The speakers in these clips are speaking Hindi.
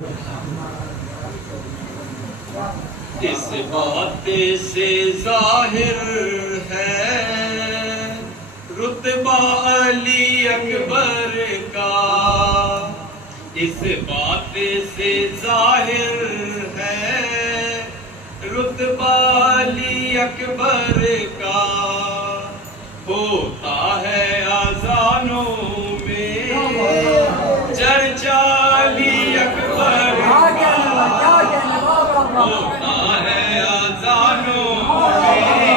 इस बात से जाहिर है रुतबा अली अकबर का। इस बात से जाहिर है रुतबा अली अकबर का। होता है अजानों में चर्चा अली अकबर का। होता है अजानों में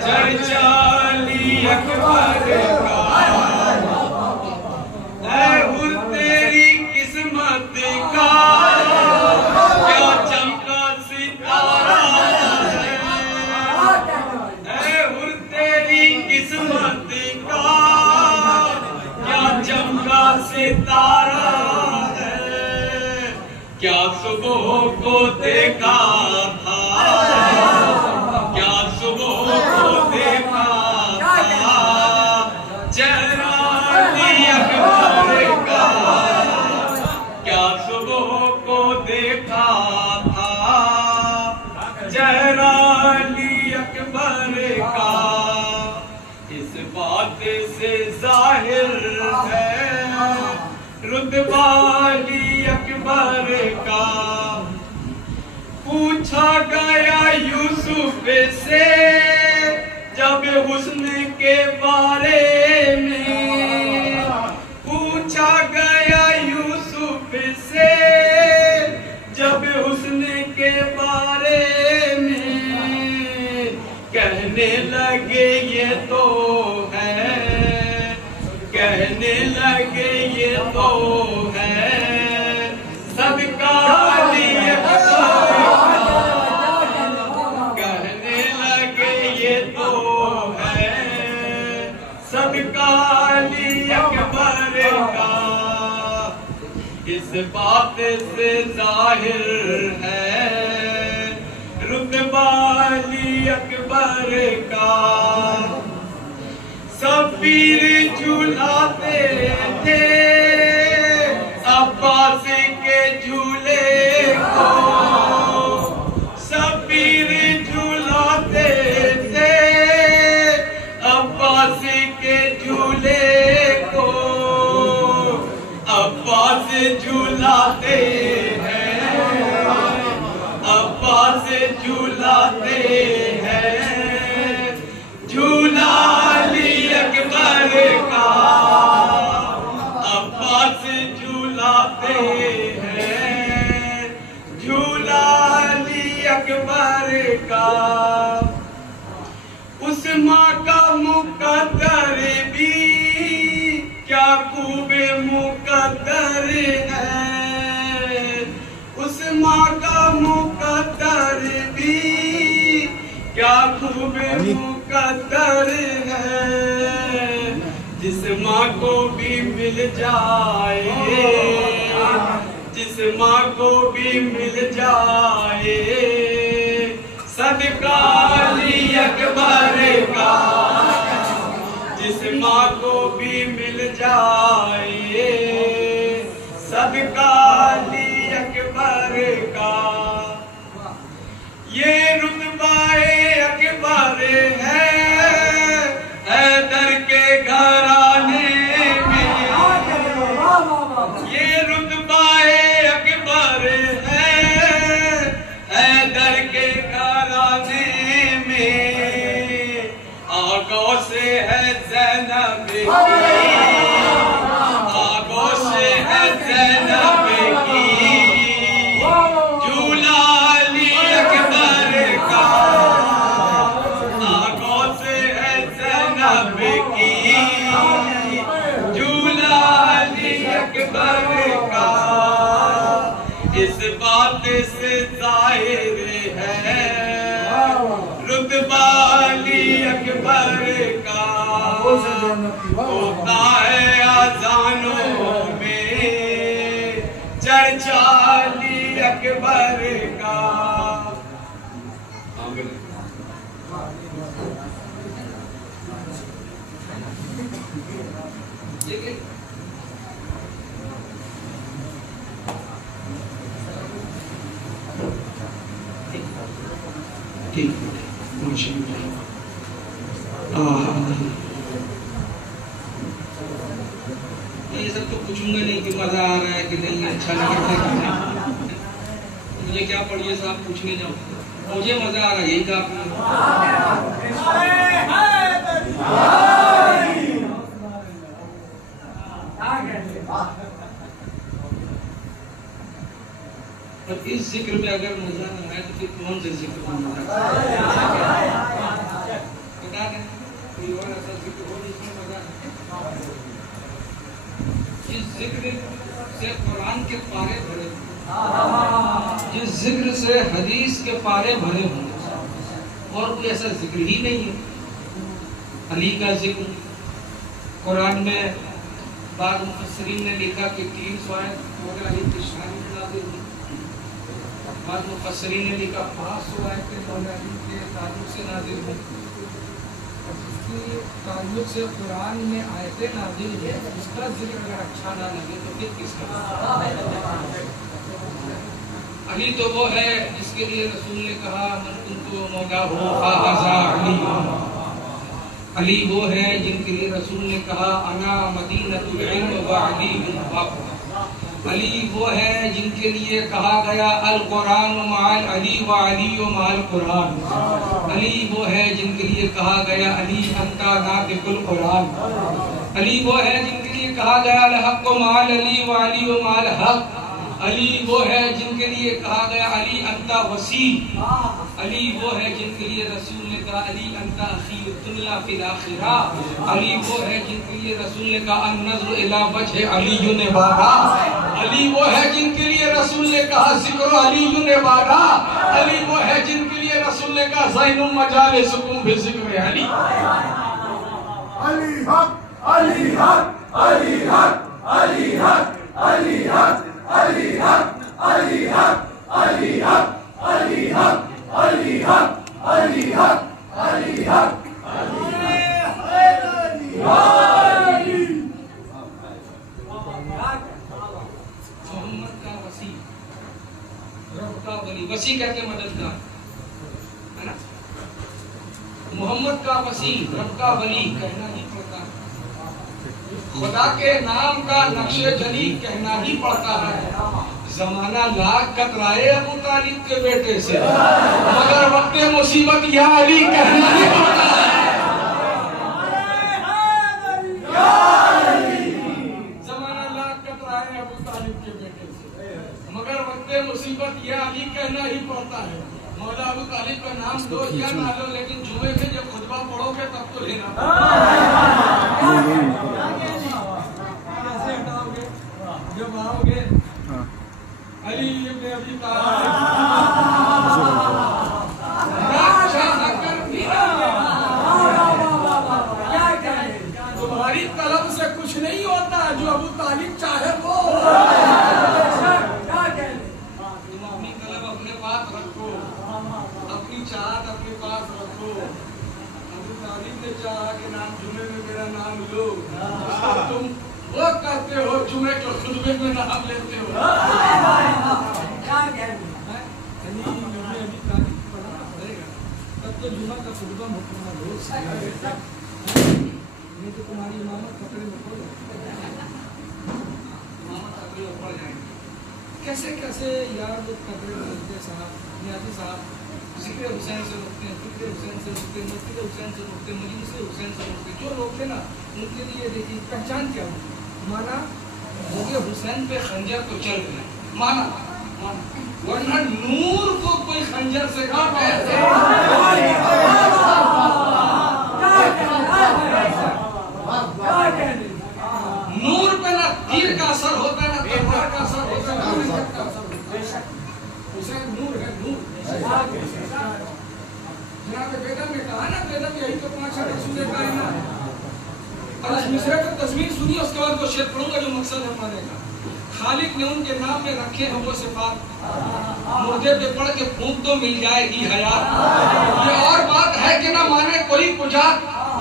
चर्चा अली अकबर का। ऐ हुर तेरी किस्मत का क्या चमका सितारा है। ऐ हुर तेरी किस्मत का क्या चमका सितारा है। क्या सुबह को देखा था, क्या सुबह को देखा था चेहरा अली अकबर का। क्या सुबह को देखा था चेहरा अली अकबर का। इस बात से जाहिर है रुतबा अली अकबर का। पूछा गया यूसुफ से जब हुस्न के बारे में। पूछा गया यूसुफ से जब हुस्न के बारे में। कहने लगे ये तो है, कहने लगे ये तो है सबका अली अकबर का। कहने लगे ये तो है सबका अली अकबर का। इस बात से जाहिर है रुतबा अली अकबर का। सब पीर झूलाते थे अब्बास के झूले को। सब पीर झूलाते थे अब्बास के झूले को। अब्बास झूलाते हैं, अब्बास झूलाते हैं झूला अली अकबर का। अब्बास झूलाते हैं झूला अली अकबर का। उस माँ का मुकद्दर भी क्या खूब मुकद्दर है। उस माँ का मुकद्दर भी क्या खूब मुकद्दर है। जिस माँ को भी मिल जाए, जिस माँ को भी मिल जाए सदका अली अकबर का। जिस माँ को भी मिल जाए सदका अली अकबर का। ये रुतबाए अकबर है हैदर के घराने में। ये रुतबाए अकबर है हैदर के घराने में। आगों से है ज़ैनब की, आगों से है ज़ैनब की झूला अली अकबर का। आगों से है ज़ैनब की झूला अली अकबर का। इस बात से जाहिर है रुतबा अली अकबर का। होता है अजानों में चर्चा अली अकबर का। ठीक माशाअल्लाह। ये सब तो पूछूंगा नहीं कि मजा आ रहा है कि नहीं, अच्छा लग रहा है कि नहीं। मुझे क्या पढ़िए साहब पूछने जाओ, मुझे मजा आ रहा है, यही कहा आपने। और इस जिक्र में अगर मजा ना आए तो फिर कौन से जिक्र में मजा बता दें, कोई और ऐसा जिक्र हो जिसमें मजा है। इस जिक्र से कुरान के पारे भरे, जिस जिक्र से हदीस के पारे भरे होंगे, और कोई ऐसा जिक्र ही नहीं है। अली का जिक्र कुरान में बाद मुफस्सिरीन ने लिखा कि 300 आयत मौला अली की शान में नाज़िल हुई। बाद मुफस्सिरीन ने लिखा 500 आयत मौला अली के ताल्लुक से नाज़िल हुई। और जिसके ताल्लुक से कुरान में आयतें नाज़िल है, उसका जिक्र अगर अच्छा ना लगे तो फिर किसका? अली तो वो है जिसके लिए रसूल ने कहा मन कुन्तु मौलाहु फ़हाज़ा अली। अली वो है जिनके लिए रसूल ने कहा अना मदीनतुल इल्म व अलीयुन बाबुहा। अली वो है जिनके लिए कहा गया अल कुरान मअल अली व अली मअल कुरान। अली वो है जिनके लिए कहा गया अली अंता नातिकुल कुरान। अली वो है जिनके लिए कहा गया अल हक़ मअल अली व अली मअल हक़। अली वो है जिनके लिए कहा गया अली अंता वसी। अली वो है जिनके लिए रसूल ने कहा अली अंता अखीर दुनिया फिल आखिरा। अली वो है जिनके लिए रसूल ने कहा अन्नज़्र इला वजह अलीयुन बारा। अली वो है जिनके लिए रसूल ने कहा ज़िक्र अलीयुन बारा। अली वो है जिनके लिए रसूल ने कहा ज़ैनुम मजालिसुकुम बिज़िक्र अली। अली हक अली हक अली हक अली हक अली हक अली हक अली हक अली हक अली हक अली हक अली हक अली हक मोहम्मद का वसी, रब का वली। वसी कहते मददगार है ना। मोहम्मद का वसी, रब का वली कहना ही पड़ता है। खुदा के नाम का नक्शे जली कहना ही पड़ता है। जमाना लाख कतराए अबू तालिब के बेटे से, मगर वक्त मुसीबत या अली कहना ही पड़ता है। जमाना लाख कतराए अबू तालिब के बेटे से, मगर वक्त मुसीबत या अली कहना ही पड़ता है। मौला अबू तालिब का नाम लो या ना लो, लेकिन जुमे में जब खुतबा पढ़ोगे तब तो लेना। जब आओगे अली इब्न अबी तालिब तुम्हारी तलब से कुछ नहीं होता, जो अबू तालिब चाहे वो। तुम अपनी तलब अपने पास रखो, अपनी चाहत अपने पास रखो। अबू तालिब ने चाहा कि नाम जुमे में मेरा नाम लो, तुम वो करते हो, जुमे के खुतबे में नाम लेते हो। तब तो जुमा का खुतबा मुकम्मल हो, नहीं तो तुम्हारी इमामत खतरे में पड़ जाएगी। कैसे कैसे यार लोग खतरे में रहते साहब, नियाज़ी साहब ज़िक्र हुसैन से रुकते हैं, ज़िक्र हुसैन से रुकते हैं, मस्जिद हुसैन से रुकते हैं, मजलिस हुसैन से रुकते हैं। जो लोग थे ना, उनके लिए देखिए पहचान क्या होगी। माना मुझे हुसैन पे खंजर तो चल गया, माना वरना नूर को कोई खंजर से काटे। नूर पे ना तीर का असर होता है, ना तलवार का असर होता है, ना खंजर का असर होता है। हुसैन नूर है, नूर। जनाब बेगम ने कहा ना, बेगम यही तो 5 रसूल कायनात। और इस मिसरे की तस्वीर सुनिए, उसके बाद वो शेर पढ़ूंगा जो मकसद है पढ़ने का। खालिक ने उनके नाम में रखे हैं वो सिफात, मुर्दे पे पढ़ के फूंक दो मिल जाएगी हयात। ये और बात है कि ना माने कोई पुजात,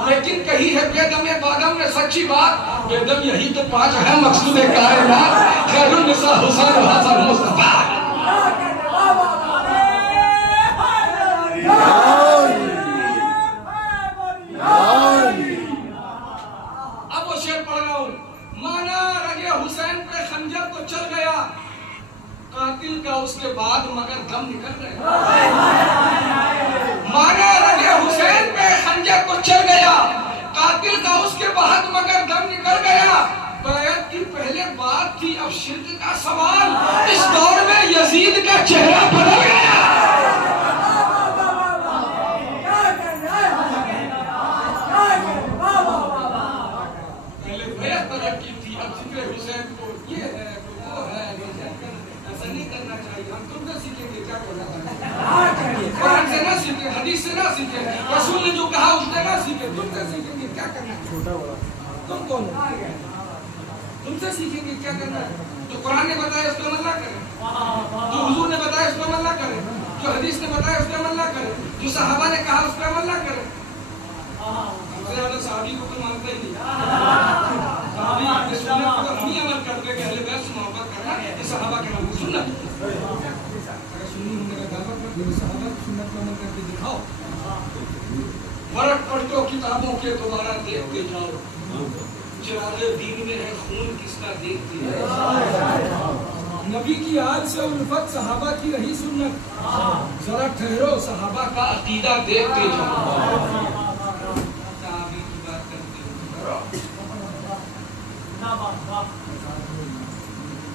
लेकिन कही है बेदम बादम ने सच्ची बात। बेदम यही तो 5 है मकसूद कायनात। खैरुन निसा हुसैन हसन मुस्तफा। कातिल का उसके बाद मगर दम निकल गया। माना रगे हुसैन पे खंजर को चल गया, कातिल का उसके बाद मगर दम निकल गया। बैत की पहले बात थी, अब शिर्क का सवाल। इस दौर में यजीद का चेहरा बदल गया। पहले बैत तरक्की थी, अब जिक्र हुसैन को ये है वो है, ऐसा नहीं करना चाहिए। हम तुमसे सीखेंगे क्या करना चाहिए, कुरान से ना सीखे, हदीस से ना सीखे, रसूल ने जो कहा उससे ना सीखे, तुमसे सीखेंगे क्या करना। छोटा बड़ा तुम कौन हो, तुमसे सीखेंगे क्या करना है। जो कुरान ने बताया उसका अमल ना करें, जो हुजूर ने बताया उसका अमल ना करें, जो हदीस ने बताया उसका अमल ना करें, जो सहाबा ने कहा उसका अमल ना करें। हमसे ज्यादा सहाबी को तो मानते ही नहीं। सहाबी के सुन्नत को हम ही अमल करते हैं कि अहले बैत से मोहब्बत करना, ये सहाबा के नाम की सुन्नत। अगर सुन्नी होने का दावा करते हो, सहाबा की सुन्नत को अमल करके दिखाओ। फर्क पढ़ो किताबों के, दोबारा देखते जाओ। चिरागे दीन में है खून किसका देखते हैं। नबी की आल से उल्फत सहाबा की रही सुन्नत। जरा ठहरो, सहाबा का अकीदा देखते जाओ। सहाबी की बात करते हो,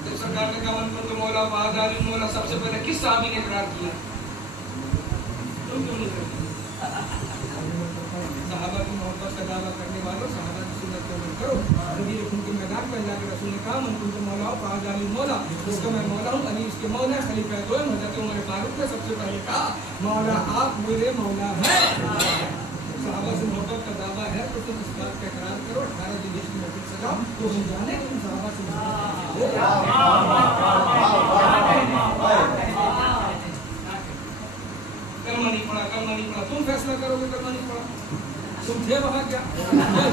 जब सरकार ने कहा मन तो मौला बादारी मौला, सबसे पहले किस सहाबी ने इकरार किया? तुम क्यों नहीं करते? सहाबा की मोहब्बत का दावा करने वालों, सहाबा की सुन्नत को अमल करो। नबी खून के मैदान में अल्लाह के रसूल ने कहा मन तो मौला बादारी मौला, उसका मैं मौला हूँ, अली उसके मौला, खलीफा दो हज़रत उमर फारूक ने सबसे पहले कहा मौला आप मेरे मौला हैं। सहाबा से मोहब्बत का दावा है तो तुम इस बात का इकरार करो। 18 दिन की महफिल सजाओ तो हम जाने तुम सहाबा से कलमा नहीं पड़ा, कलमा नहीं पड़ा, तुम फैसला करोगे। कलमा नहीं पड़ा, तुम थे वहाँ क्या?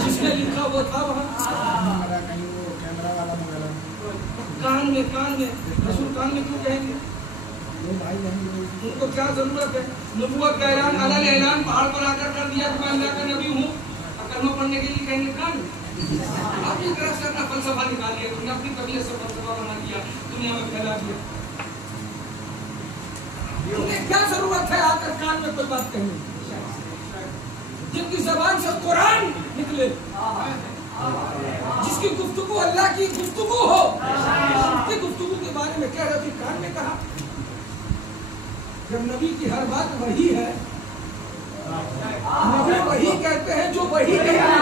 जिसने लिखा वो था वहाँ। कान में रसूल कान में क्यों कहेंगे? उनको क्या जरूरत है? नबूवत का ऐलान, अलग ऐलान पहाड़ पर आकर कर दिया कि मैं अल्लाह का नबी हूँ। कलमा पढ़ने के लिए कहेंगे कान। अपनी तरफ से अपना फलसफा निकाल लिया तुमने, अपनी तबीयत से फलसफा बना दिया, दुनिया में फैला दिया। उन्हें क्या जरूरत है आकर कान में कोई बात कहने? जिनकी जबान से कुरान निकले, जिसकी गुफ्तगू अल्लाह की गुफ्तगू हो, उसकी गुफ्तगू के बारे में कह रहे थे कान में कहा। जब नबी की हर बात वही है, नबी वही कहते हैं जो वही कहते हैं,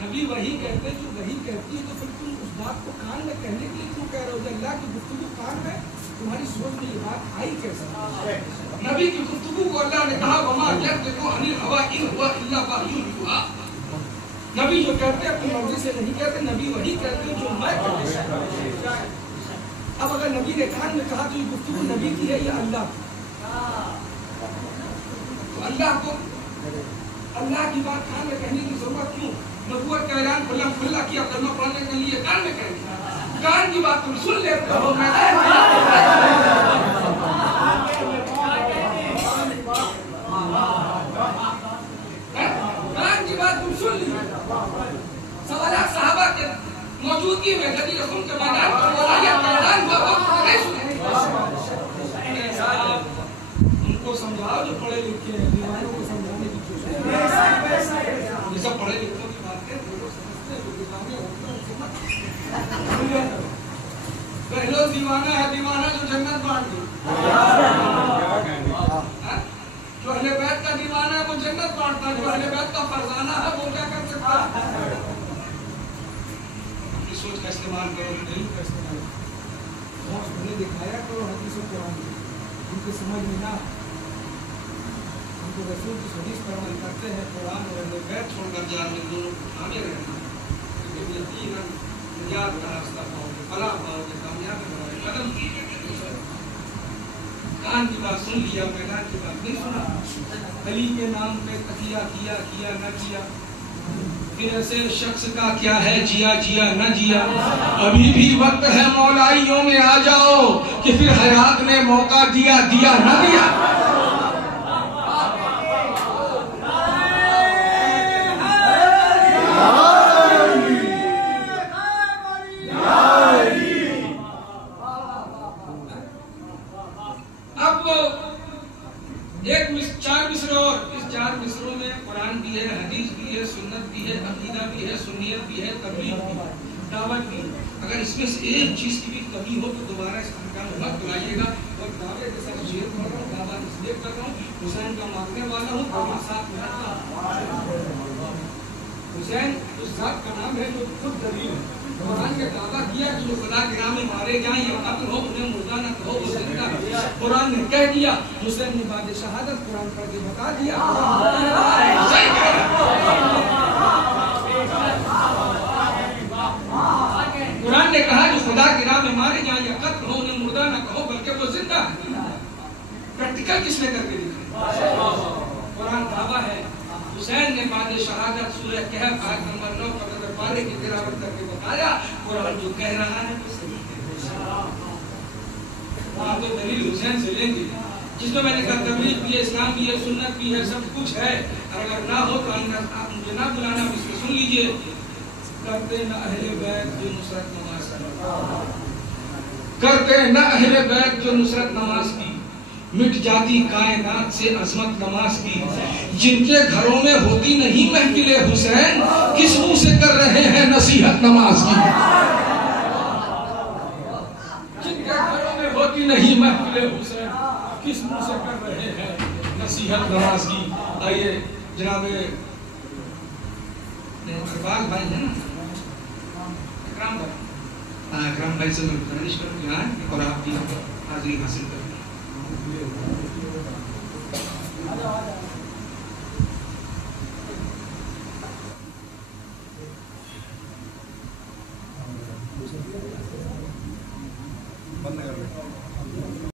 नबी वही कहते हैं जो वही कहती है, तो फिर तुम उस बात को कान में कहने के लिए क्यों कह रहे हो? अल्लाह की गुफ्तगू कान में, तुम्हारी सोच में ये बात आई कैसे? नबी की गुफ्तगू को अल्लाह ने कहा वमा यंतिकु अनिल हवा इन हुवा इल्ला वह्युन युहा। नबी जो कहते हैं अपनी मर्जी से नहीं कहते, नबी वही कहते हैं जो मैं कहता हूं। अब अगर नबी ने कान में कहा तो ये गुफ्तगू नबी की है या अल्लाह की? तो अल्लाह को अल्लाह की बात कान में कहने की जरूरत क्यों? नबूवत का ऐलान खुला खुला किया, कलमा पढ़ने के लिए कान में कहेंगे। कान की बात तुम सुन लेते हो, कान की बात तुम सुन ली। सवालात सहाबा के मौजूदगी में नबी रसूल के मैदान पर मौलानियत का ऐलान हुआ, वो नहीं सुने। उनको समझाओ जो पढ़े लिखे हैं, दीवानों को समझाने की कोशिश। ये सब पढ़े लिखों की बात है, जो लोग समझते हैं, जो दीवाने होते हैं, पहले दीवाना है, दीवाना जो जन्नत बांट दी। जो अहले बैत का दीवाना है वो जन्नत बांटता है, जो अहले बैत का फरजाना है वो क्या कर सकता है? अपनी सोच का इस्तेमाल करो, दिल का इस्तेमाल करो, उन्हें दिखाया करो हदीस और कुरान में, उनकी समझ में ना, उनको रसूल की हदीस पर अमल करते हैं, कुरान और अहले बैत छोड़कर जाने दोनों आगे रहना, क्योंकि यकीनन निजात का रास्ता पाओगे, फलाह पाओगे, कामयाबी पाओगे। कदम कीजिए, कान की बात सुन लिया, मैदान की बात नहीं सुना। अली के नाम पे तकिया किया किया न किया, फिर ऐसे शख्स का क्या है जिया जिया न जिया। अभी भी वक्त है मौलाइयों में आ जाओ कि फिर हयात ने मौका दिया दिया न दिया। दावत दी। अगर इसमें से एक चीज की भी कमी हो तो दोबारा इस खानका में मत बुलाइएगा। और दावे के साथ शेर कर रहा हूँ, दावा इसलिए कर रहा हूँ, हुसैन का मांगने वाला हूँ, और साथ में हुसैन उस जात का नाम है जो खुद दलील है। कुरान ने दावा किया कि जो खुदा के नाम में मारे जाएं या कत्ल हो, उन्हें मुर्दा न कहो, वो जिंदा है। कुरान ने कह दिया, हुसैन ने बाद शहादत कुरान पढ़ के बता दिया। कुरान ने कहा जो खुदा के नाम में मारे जाएं या कत्ल हो, उन्हें मुर्दा न कहो, बल्कि वो जिंदा है। प्रैक्टिकल किसने करके दिखाया? कुरान दावा है। हुसैन ने बाद शहादत सूरह कहफ आयत नंबर 9 पवित्र पारे की तिलावत करके बताया, कुरान जो कह रहा है वो सही है। आप तो दलील हुसैन से लेंगे, जिसमें मैंने कहा तबलीग भी है, इस्लाम भी है, सुन्नत भी है, सब कुछ है। और अगर ना हो तो आप मुझे ना बुलाना, इसमें सुन लीजिए। करते न अहले बैत जो नुसरत नमाज करते न अहले बैत जो नुसरत नमाज की, मिट जाती कायनात से अजमत नमाज की। जिनके घरों में होती नहीं महफिले हुसैन, किस मुंह से कर रहे हैं नसीहत नमाज की। जिनके घरों में होती नहीं महफिले हुसैन, किस मुंह से कर रहे हैं नसीहत नमाज की। आइए जनाब अरबाज भाई है ना, अकराम भाई से मैं गुजारिश करूँ और आप भी हाजिरी हासिल करें।